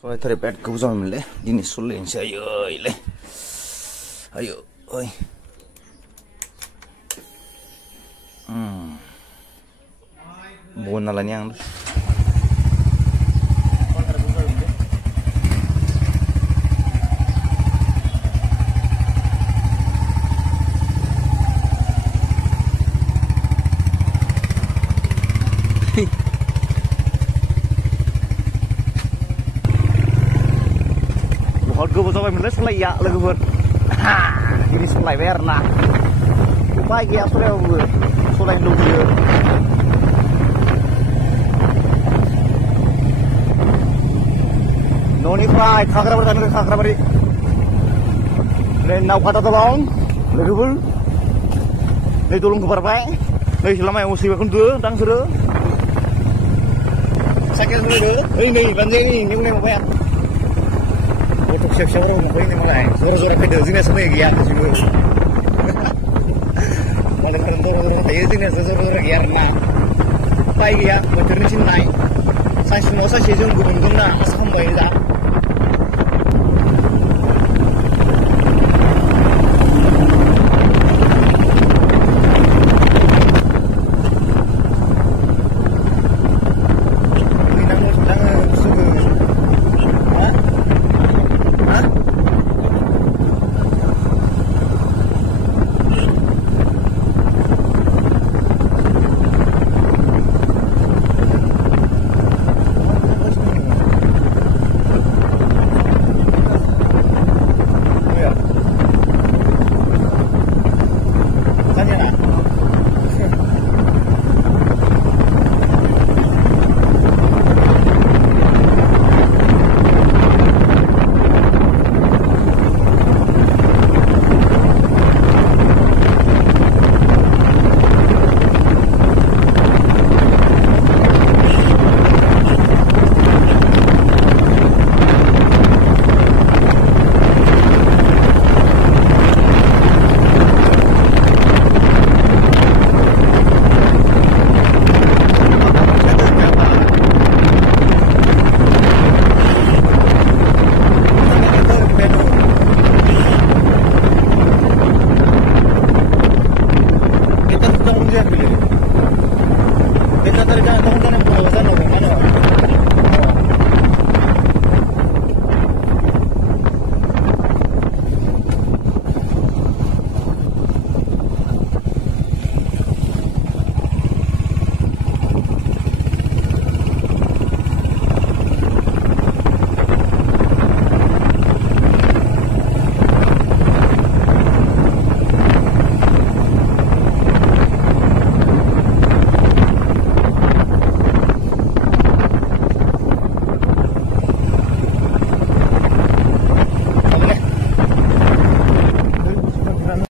Soalnya bed kau zaman le, ini sulit sih ayo le, ayo, oi, bukan nalan yang gue mau sampai meles selai ya lagi buat, ini selai warna, upaya dia selai gue, selai dulu ya. Noni fry, kakak beri, nih nau kata tolong, lagi bul, nih tolong keberpai, nih selama yang mesti makan dulu, tang suruh, sakit dulu, ini banjir ini nih apa ya? Untuk siap-siap orang mau ini mulai, suara-suara video sini semua giat di sini. Malah kan suara-suara video sini suara-suara giat nah. Pai giat, motornya sini naik. Saya semua saya sejauh gunung na, asam bayi dah.